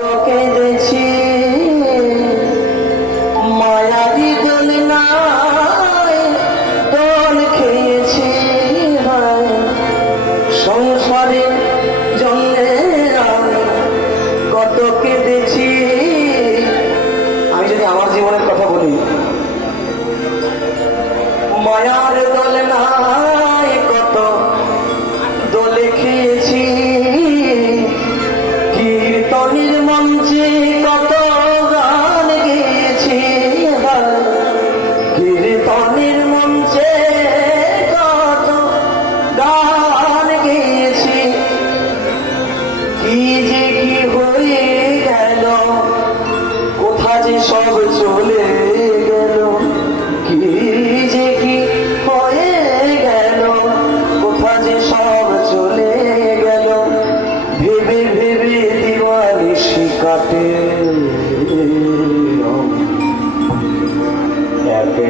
কেঁদেছি মায়ারি দোলনায় দোল খেয়েছি সংসারে জন্মে কত কেঁদেছি আমি যদি আমার জীবনের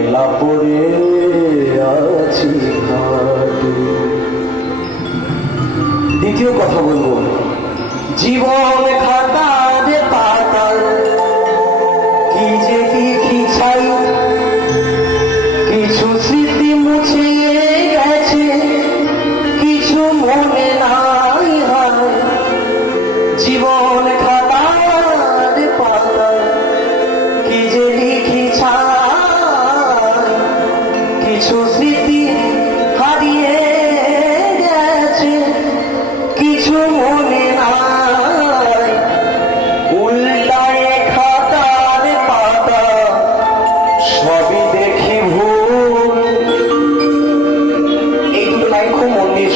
একলা পড়ে আছি দ্বিতীয় কথা বলব জীবন খাতার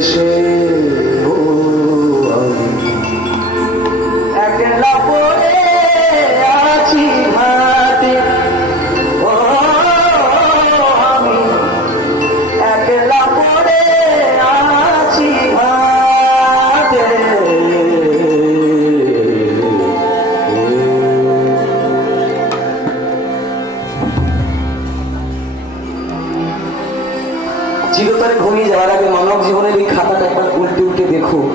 Krishna. চিরতরে ঘুমিয়ে যাওয়ার আগে মানব জীবনের এই খাতাটা একবার উল্টে উল্টে দেখো।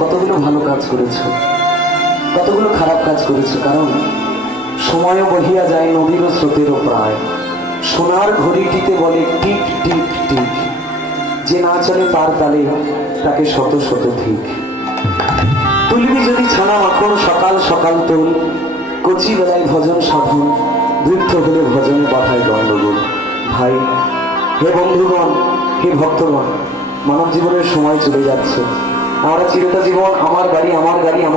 কতগুলো ভালো কাজ করেছ। কতগুলো খারাপ কাজ করেছ। কারণ সময়ও বহিয়া যায় নদীর স্রোতেরও প্রায়। সোনার ঘড়িটিতে বলে টিক টিক টিক। যে না চলে তার তালে তাকে শত শত ঠিক। তুলবি যদি ছানা মাখন, সকাল সকাল তোল কচি বেলায় ভজন সাধন, বৃদ্ধ হলে ভজনে বাধায় গণ্ডগোল। ভাই, হে বন্ধুগণ হে ভক্তগণ, মানব জীবনের সময় চলে যাচ্ছে। আমরা চিরতা জীবন আমার গাড়ি আমার গাড়ি, আমার